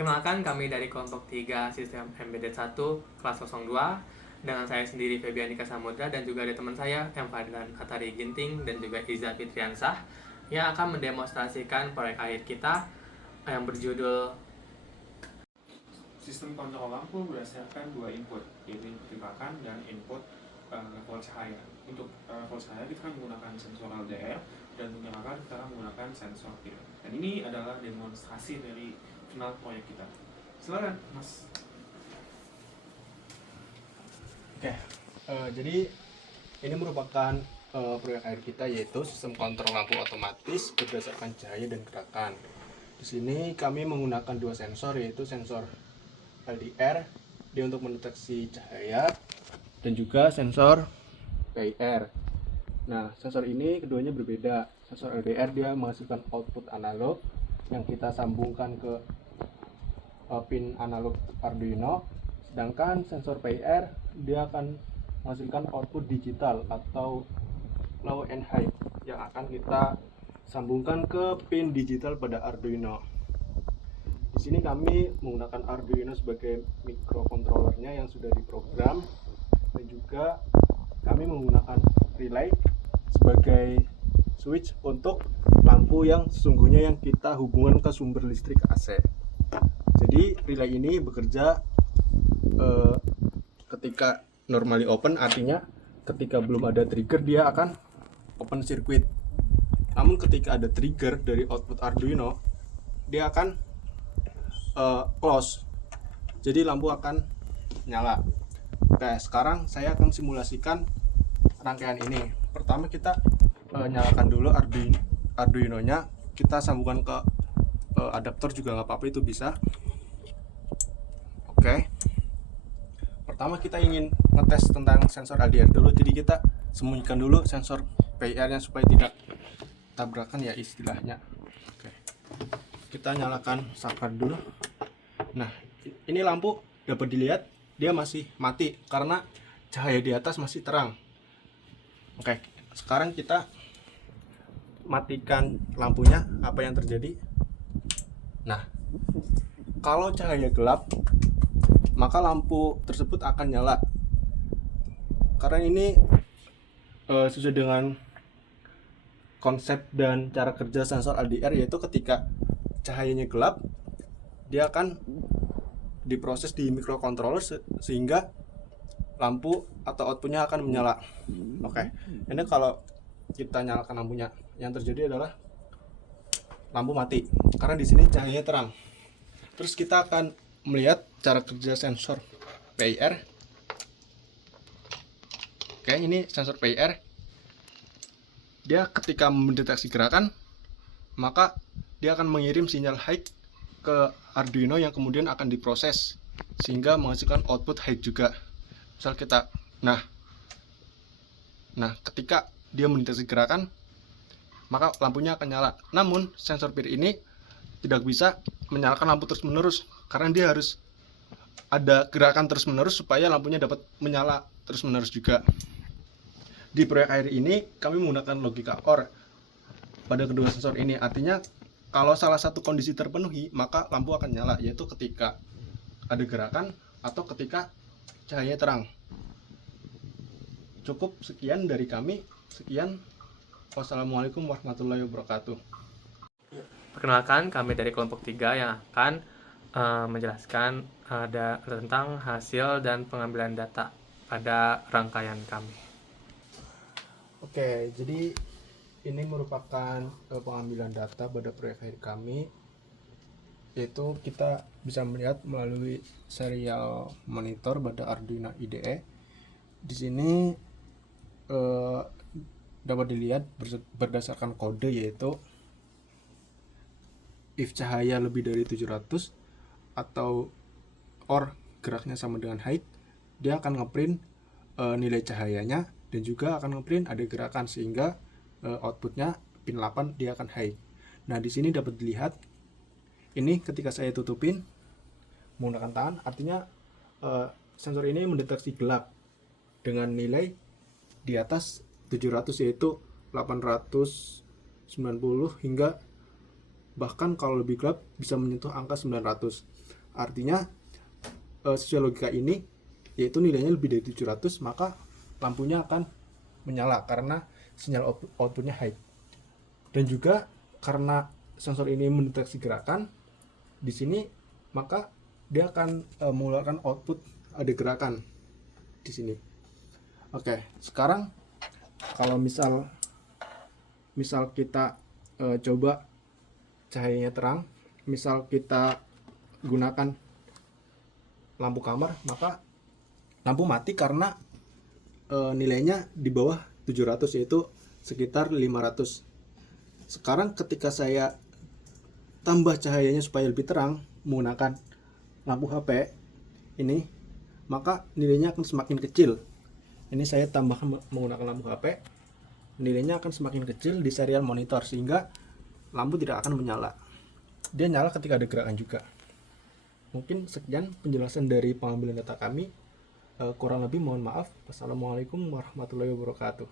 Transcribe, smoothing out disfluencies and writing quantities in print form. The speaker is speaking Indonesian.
Perkenalkan, kami dari kelompok 3 Sistem Embedded 1 kelas 02 dengan saya sendiri Febianika Samudra dan juga ada teman saya M. Fadlan Atari Ginting dan juga Iza Fitriansah yang akan mendemonstrasikan proyek akhir kita yang berjudul Sistem kontrol lampu berdasarkan dua input, yaitu input tembakan dan input level cahaya. Untuk level cahaya kita akan menggunakan sensor LDR dan untuk tembakan kita akan menggunakan sensor PIR. Dan ini adalah demonstrasi dari final proyek kita. Silakan, Mas. Oke, jadi ini merupakan proyek akhir kita, yaitu sistem kontrol lampu otomatis berdasarkan cahaya dan gerakan. Di sini kami menggunakan dua sensor, yaitu sensor LDR dia untuk mendeteksi cahaya dan juga sensor PIR. Nah, sensor ini keduanya berbeda. Sensor LDR dia menghasilkan output analog yang kita sambungkan ke pin analog Arduino, sedangkan sensor PIR dia akan menghasilkan output digital atau low and high yang akan kita sambungkan ke pin digital pada Arduino. Di sini kami menggunakan Arduino sebagai microcontrollernya yang sudah diprogram, dan juga kami menggunakan relay sebagai switch untuk lampu yang sesungguhnya yang kita hubungkan ke sumber listrik AC. Jadi relay ini bekerja ketika normally open, artinya ketika belum ada trigger dia akan open circuit. Namun ketika ada trigger dari output Arduino, dia akan close. Jadi lampu akan nyala. Oke, sekarang saya akan simulasikan rangkaian ini. Pertama kita nyalakan dulu Arduino-nya, kita sambungkan ke adaptor juga nggak apa-apa, itu bisa. Oke. Pertama kita ingin ngetes tentang sensor LDR dulu, jadi kita sembunyikan dulu sensor PIR-nya supaya tidak tabrakan ya istilahnya. Oke. Kita nyalakan saklar dulu. Nah, ini lampu dapat dilihat dia masih mati karena cahaya di atas masih terang. Oke, sekarang kita matikan lampunya. Apa yang terjadi? Nah, kalau cahaya gelap maka lampu tersebut akan nyala. Karena ini sesuai dengan konsep dan cara kerja sensor LDR, yaitu ketika cahayanya gelap dia akan diproses di microcontroller sehingga lampu atau outputnya akan menyala. Oke, ini kalau kita nyalakan lampunya, yang terjadi adalah lampu mati karena di sini cahayanya terang. Terus kita akan melihat cara kerja sensor PIR. Oke, ini sensor PIR. Dia ketika mendeteksi gerakan, maka dia akan mengirim sinyal high ke Arduino yang kemudian akan diproses sehingga menghasilkan output high juga. Misal kita, nah ketika dia mendeteksi gerakan, maka lampunya akan nyala. Namun sensor PIR ini tidak bisa menyalakan lampu terus-menerus karena dia harus ada gerakan terus-menerus supaya lampunya dapat menyala terus-menerus juga. Di proyek akhir ini kami menggunakan logika OR pada kedua sensor ini, artinya kalau salah satu kondisi terpenuhi maka lampu akan nyala, yaitu ketika ada gerakan atau ketika cahaya terang. Cukup sekian dari kami. Sekian. Wassalamualaikum warahmatullahi wabarakatuh. Perkenalkan, kami dari kelompok 3 yang akan menjelaskan tentang hasil dan pengambilan data pada rangkaian kami. Oke, jadi ini merupakan pengambilan data pada proyek akhir kami, yaitu kita bisa melihat melalui serial monitor pada Arduino IDE. Di sini dapat dilihat berdasarkan kode, yaitu if cahaya lebih dari 700 atau or geraknya sama dengan height, dia akan ngeprint nilai cahayanya dan juga akan ngeprint ada gerakan sehingga outputnya pin 8 dia akan high. Nah, di sini dapat dilihat ini ketika saya tutupin menggunakan tangan, artinya sensor ini mendeteksi gelap dengan nilai di atas 700, yaitu 890 hingga bahkan kalau lebih gelap bisa menyentuh angka 900. Artinya sesuai logika ini, yaitu nilainya lebih dari 700, maka lampunya akan menyala karena sinyal outputnya high. Dan juga karena sensor ini mendeteksi gerakan di sini, maka dia akan mengeluarkan output ada gerakan di sini. Oke, sekarang kalau misal kita coba cahayanya terang, misal kita gunakan lampu kamar, maka lampu mati karena nilainya di bawah 700, yaitu sekitar 500. Sekarang ketika saya tambah cahayanya supaya lebih terang menggunakan lampu HP ini, maka nilainya akan semakin kecil. Ini saya tambah menggunakan lampu HP, nilainya akan semakin kecil di serial monitor sehingga lampu tidak akan menyala. Dia nyala ketika ada gerakan juga. Mungkin sekian penjelasan dari pengambilan data kami. Kurang lebih mohon maaf. Wassalamualaikum warahmatullahi wabarakatuh.